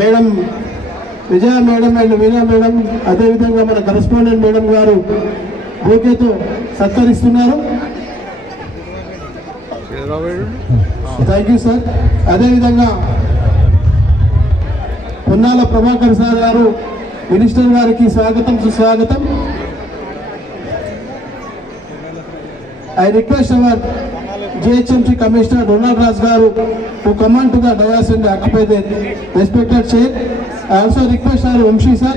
Madam Vijaya madam and Veena madam, అదేవిధంగా మన correspondent madam గారు బోకేతో సత్కరిస్తున్నారు. Thank you sir. అదేవిధంగా పొన్నాల ప్రభాకర్ సార్ గారు, మినిస్టర్ గారికి స్వాగతం సుస్వాగతం. I request our GHMC Commissioner Donald Raj Garu to come on to the dais and occupy the respected chair. I also request our Vamshi sir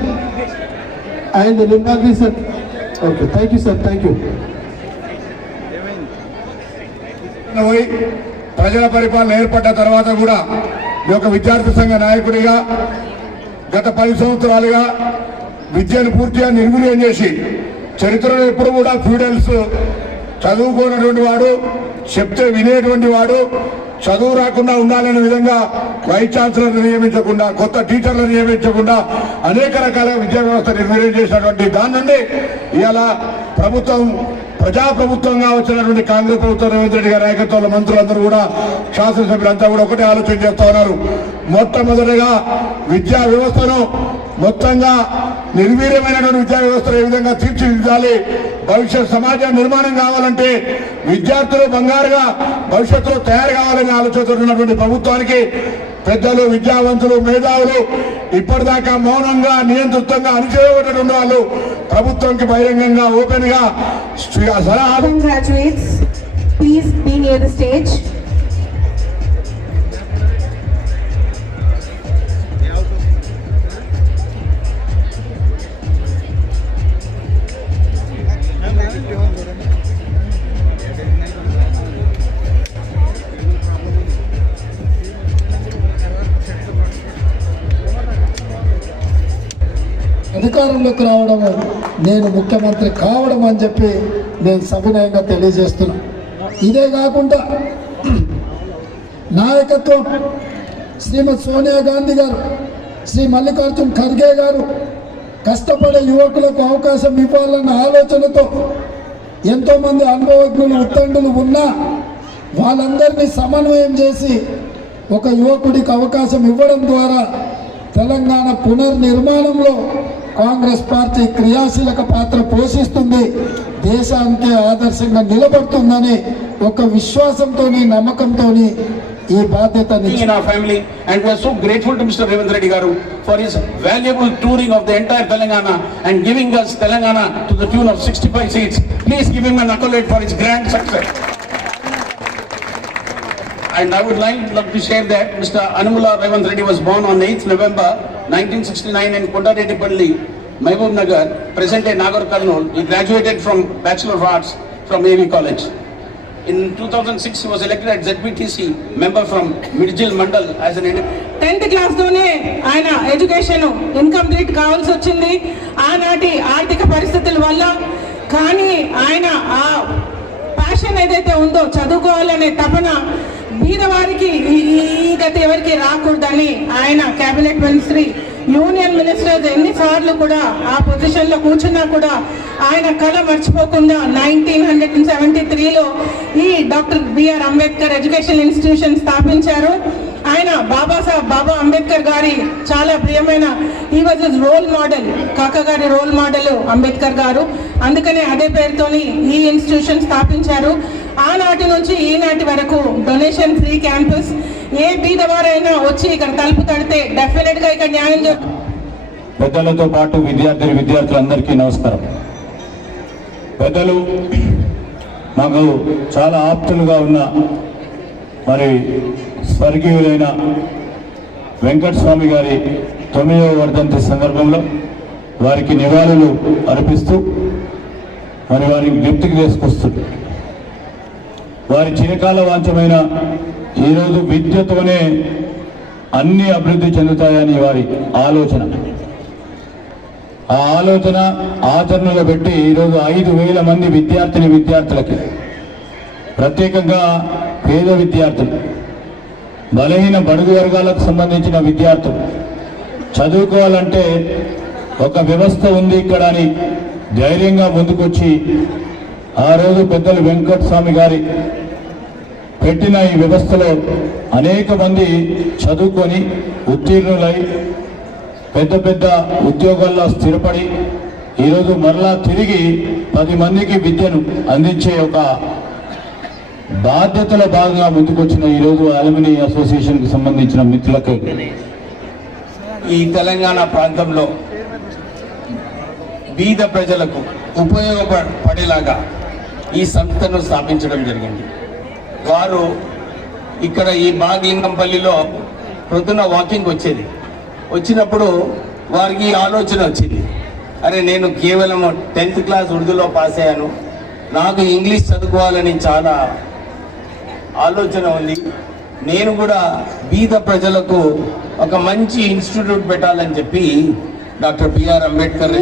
and Limbagri sir. Okay, thank you sir, thank you. ప్రజల పరిపాలన ఏర్పడ్డ తర్వాత కూడా ఈ యొక్క విద్యార్థి సంఘ నాయకుడిగా గత 10 సంవత్సరాలుగా విద్యను పూర్తిగా నిర్వీర్యం చేసి, చరిత్రలో ఎప్పుడు కూడా ఫ్యూడల్స్ చదువుకోనటువంటి వాడు, చెప్తే వినేటువంటి వాడు, చదువు రాకుండా ఉండాలనే విధంగా వైస్ ఛాన్సలర్ నియమించకుండా, కొత్త టీచర్లను నియమించకుండా అనేక రకాల విద్యా వ్యవస్థ నిర్వీర్యం చేసినటువంటి దాని నుండి ఇవాళ ప్రభుత్వం ప్రజాప్రభుత్వంగా వచ్చినటువంటి కాంగ్రెస్ ప్రభుత్వం రేవంత్ రెడ్డి గారి నాయకత్వంలో మంత్రులందరూ కూడా, శాసనసభ్యులంతా కూడా ఒకటే ఆలోచన చేస్తా ఉన్నారు. మొట్టమొదటిగా విద్యా వ్యవస్థను మొత్తంగా నిర్వీర్యమైనటువంటి విద్యా వ్యవస్థను ఏ విధంగా తీర్చిదిద్దాలి, భవిష్యత్ సమాజం నిర్మాణం కావాలంటే విద్యార్థులు బంగారుగా భవిష్యత్తులో తయారు కావాలనే ఆలోచనతో ఉన్నటువంటి ప్రభుత్వానికి పెద్దలు, విద్యావంతులు, మేధావులు ఇప్పటిదాకా మౌనంగా నియంత్రితంగా అణిచివేయబడినటువంటి వాళ్ళు ప్రభుత్వానికి బహిరంగంగా ఓపెన్ గా సలహాలు. Please be near the stage. అధికారంలోకి రావడం, నేను ముఖ్యమంత్రి కావడం అని చెప్పి నేను సవినయంగా తెలియజేస్తున్నా. ఇదే కాకుండా నాయకత్వం శ్రీమతి సోనియా గాంధీ గారు, శ్రీ మల్లికార్జున్ ఖర్గే గారు కష్టపడే యువకులకు అవకాశం ఇవ్వాలన్న ఆలోచనతో ఎంతోమంది అనుభవజ్ఞులు, ఉత్తండులు ఉన్నా వాళ్ళందరినీ సమన్వయం చేసి ఒక యువకుడికి అవకాశం ఇవ్వడం ద్వారా తెలంగాణ పునర్నిర్మాణంలో కాంగ్రెస్ పార్టీ క్రియాశీలక పాత్ర పోషిస్తుంది, దేశానికి ఆదర్శంగా నిలబడుతుందని ఒక విశ్వాసంతో, నమ్మకంతో ఈ బాధ్యతని in our family, and we are so grateful to Mr. Revanth Reddy Garu for his valuable touring of the entire Telangana and giving us Telangana to the tune of 65 seats. Please give him an accolade for his grand success. And I would love to share that Mr. Anumula Revanth Reddy was born on 8th November 1969 in Kondareddypalli, Mehboob Nagar, present-day Nagar Kurnool. He graduated from Bachelor of Arts from AV College. In 2006, he was elected as ZPTC member from Midjil Mandal as an 10th class లోనే ఆయన education incomplete కావాల్సి వచ్చింది ఆనాటి ఆర్థిక పరిస్థితుల వల్ల. కానీ ఆయన ఆ ప్యాషన్ ఏదైతే ఉందో, చదువుకోవాలనే తపన, బీదవారికి ఈ గతి ఎవరికి రాకూడదని ఆయన కేబినెట్ మినిస్ట్రీ, యూనియన్ మినిస్టర్స్ ఎన్నిసార్లు కూడా ఆ పొజిషన్ లో కూర్చున్నా కూడా ఆయన కళ మర్చిపోకుండా 1973లో ఈ doctor BR Ambedkar education institution స్థాపించారు. ఆయన బాబా అంబేద్కర్ గారి చాలా ప్రియమైన, ఈ వాజ్ హిస్ రోల్ మోడల్, కాకా గారి రోల్ మోడల్ అంబేద్కర్ గారు. అందుకనే అదే పేరుతోని ఈ ఇన్స్టిట్యూషన్ స్థాపించారు. ఆనాటి నుంచి ఈనాటి వరకు డొనేషన్ ఫ్రీ క్యాంపస్. ఏ బీదవారైనా వచ్చి ఇక్కడ తలుపు తడితే డెఫినెట్ గా ఇక్కడ న్యాయం జరుగుతుంది. పెద్దలతో పాటు విద్యార్థులందరికీ నమస్కారం. పెద్దలు మాకు చాలా ఆప్తులుగా ఉన్న మరి స్వర్గీయులైన వెంకటస్వామి గారి 9వ వర్ధంతి సందర్భంలో వారికి నివాళులు అర్పిస్తూ మరి వారికి జ్ఞప్తికి తీసుకొస్తుంది. వారి చిరకాల వాంఛమైన ఈరోజు విద్యతోనే అన్ని అభివృద్ధి చెందుతాయని వారి ఆలోచన. ఆ ఆలోచన ఆచరణలో పెట్టి ఈరోజు 5,000 మంది విద్యార్థులకి, ప్రత్యేకంగా పేద విద్యార్థులు, బలహీన బడుగు వర్గాలకు సంబంధించిన విద్యార్థులు చదువుకోవాలంటే ఒక వ్యవస్థ ఉంది ఇక్కడ అని ధైర్యంగా ముందుకొచ్చి ఆ రోజు పెద్దలు వెంకటస్వామి గారి పెట్టిన ఈ వ్యవస్థలో అనేక మంది చదువుకొని ఉత్తీర్ణులై పెద్ద పెద్ద ఉద్యోగాల్లో స్థిరపడి ఈరోజు మరలా తిరిగి 10 మందికి విద్యను అందించే ఒక బాధ్యతలో భాగంగా ముందుకొచ్చిన ఈరోజు అలుమినీ అసోసియేషన్కి సంబంధించిన మిత్రులకు ఈ తెలంగాణ ప్రాంతంలో బీద ప్రజలకు ఉపయోగపడేలాగా ఈ సంస్థను స్థాపించడం జరిగింది. వారు ఇక్కడ ఈ బాగలింగంపల్లిలో ప్రొద్దున వాకింగ్ వచ్చినప్పుడు వారికి ఆలోచన వచ్చింది, అరే నేను కేవలం 10th క్లాస్ ఉర్దూలో పాస్ అయ్యాను, నాకు ఇంగ్లీష్ చదువుకోవాలని చాలా ఆలోచన ఉంది, నేను కూడా బీద ప్రజలకు ఒక మంచి ఇన్స్టిట్యూట్ పెట్టాలని చెప్పి doctor BR Ambedkar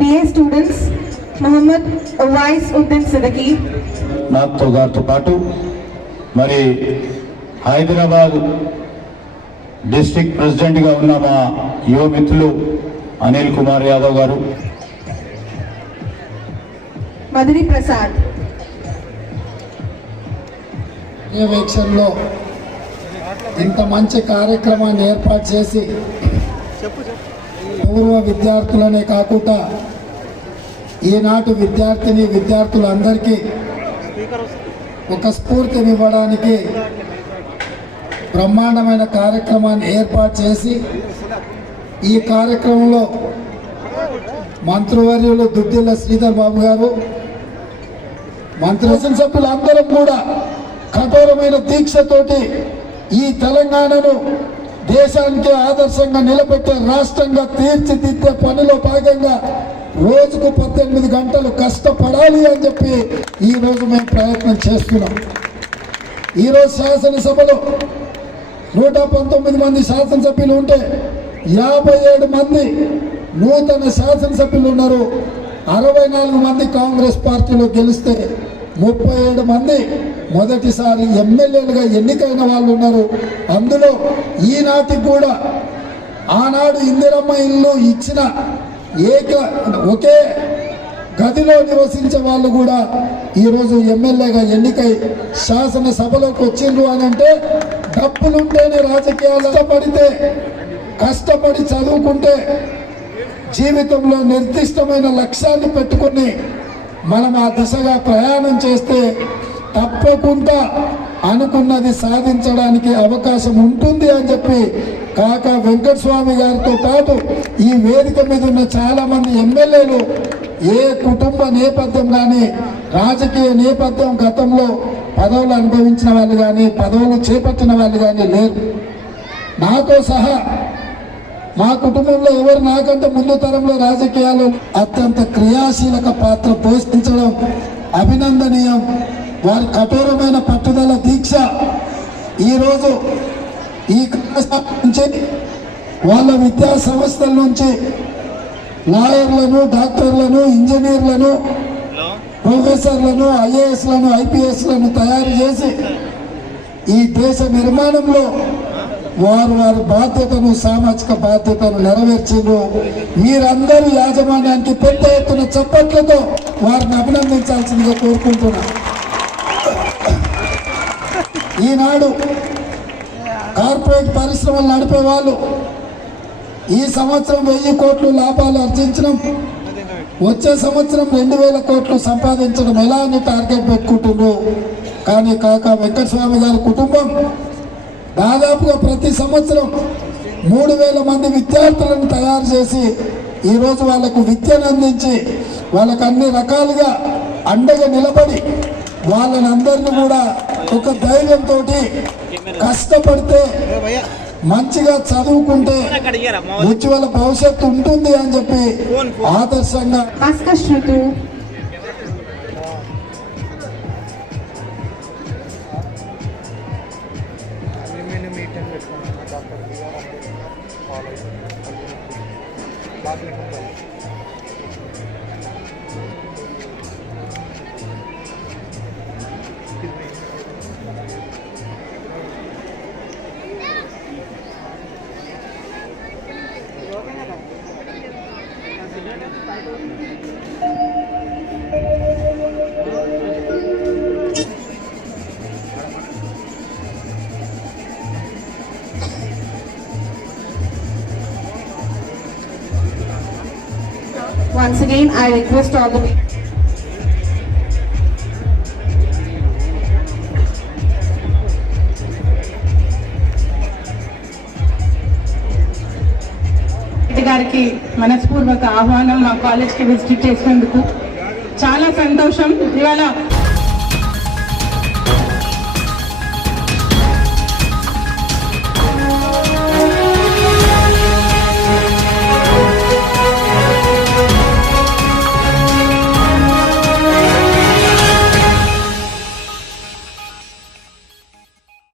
Dear students, Muhammad Uwais Uddin Siddiqui, నాతో గారితో పాటు మరి హైదరాబాద్ డిస్ట్రిక్ట్ ప్రెసిడెంట్గా ఉన్న మా యువ మిత్రులు అనిల్ కుమార్ యాదవ్ గారు, Madhuri Prasad, పర్యవేక్షణలో ఇంత మంచి కార్యక్రమాన్ని ఏర్పాటు చేసి పూర్వ విద్యార్థులనే కాకుండా ఈనాటి విద్యార్థులందరికీ ఒక స్ఫూర్తినివ్వడానికి బ్రహ్మాండమైన కార్యక్రమాన్ని ఏర్పాటు చేసి ఈ కార్యక్రమంలో మంత్రివర్యులు దుద్దిల్ల శ్రీధర్ బాబు గారు, మంత్రి సభ్యులందరం కూడా కఠోరమైన దీక్షతోటి ఈ తెలంగాణను దేశానికి ఆదర్శంగా నిలబెట్టే రాష్ట్రంగా తీర్చిదిద్దే పనిలో భాగంగా రోజుకు 18 గంటలు కష్టపడాలి అని చెప్పి ఈరోజు మేము ప్రయత్నం చేస్తున్నాం. ఈరోజు శాసనసభలో 119 మంది శాసనసభ్యులు ఉంటే 57 మంది నూతన శాసనసభ్యులు ఉన్నారు. 64 మంది కాంగ్రెస్ పార్టీలో గెలిస్తే 37 మంది మొదటిసారి ఎమ్మెల్యేలుగా ఎన్నికైన వాళ్ళు ఉన్నారు. అందులో ఈనాటికి కూడా ఆనాడు ఇందిరమ్మ ఇల్లు ఇచ్చిన ఒకే గదిలో నివసించే వాళ్ళు కూడా ఈరోజు ఎమ్మెల్యేగా ఎన్నికై శాసనసభలోకి వచ్చిండ్రు అని అంటే డబ్బులుంటేనే రాజకీయాలు కష్టపడి చదువుకుంటే జీవితంలో నిర్దిష్టమైన లక్ష్యాన్ని పెట్టుకుని మనం ఆ దిశగా ప్రయాణం చేస్తే తప్పకుండా అనుకున్నది సాధించడానికి అవకాశం ఉంటుంది అని చెప్పి కాకా వెంకటస్వామి గారితో పాటు ఈ వేదిక మీద ఉన్న చాలామంది ఎమ్మెల్యేలు ఏ కుటుంబ నేపథ్యం కానీ రాజకీయ నేపథ్యం గతంలో పదవులు అనుభవించిన వాళ్ళు కానీ పదవులు చేపట్టిన వాళ్ళు కానీ లేరు. నాతో సహా మా కుటుంబంలో ఎవరు నాకంటే ముందు తరంలో రాజకీయాలు అత్యంత క్రియాశీలక పాత్ర పోషించడం అభినందనీయం. వారి కఠోరమైన పట్టుదల దీక్ష ఈరోజు ఈ కళాశాల నుంచి వాళ్ళ విద్యా సంస్థల నుంచి లాయర్లను, డాక్టర్లను, ఇంజనీర్లను, ప్రొఫెసర్లను, ఐఏఎస్లను, ఐపీఎస్లను తయారు చేసి ఈ దేశ నిర్మాణంలో వారి బాధ్యతను, సామాజిక బాధ్యతను నెరవేర్చిండ్రు. మీరందరూ యాజమాన్యానికి పెద్ద ఎత్తున చప్పట్లతో వారిని అభినందించాల్సిందిగా కోరుకుంటున్నా. ఈనాడు కార్పొరేట్ పరిశ్రమలు నడిపే వాళ్ళు ఈ సంవత్సరం 1000 కోట్లు లాభాలు ఆర్జించడం, వచ్చే సంవత్సరం 2000 కోట్లు సంపాదించడం ఎలా అని టార్గెట్ పెట్టుకుంటున్నారు. కానీ కాకా వెంకటస్వామి గారి కుటుంబం దాదాపుగా ప్రతి సంవత్సరం 3000 మంది విద్యార్థులను తయారు చేసి ఈరోజు వాళ్ళకు విద్యను అందించి వాళ్ళకు అన్ని రకాలుగా అండగా నిలబడి వాళ్ళని అందరినీ కూడా ఒక ధైర్యంతో కష్టపడితే మంచిగా చదువుకుంటే ఉజ్వల భవిష్యత్తు ఉంటుంది అని చెప్పి ఆదర్శంగా Aska Shrutu, Once again, I request all the గారికి మనస్పూర్వక ఆహ్వానం మా కాలేజ్కి విజిట్ చేసినందుకు చాలా సంతోషం. ఇవాళ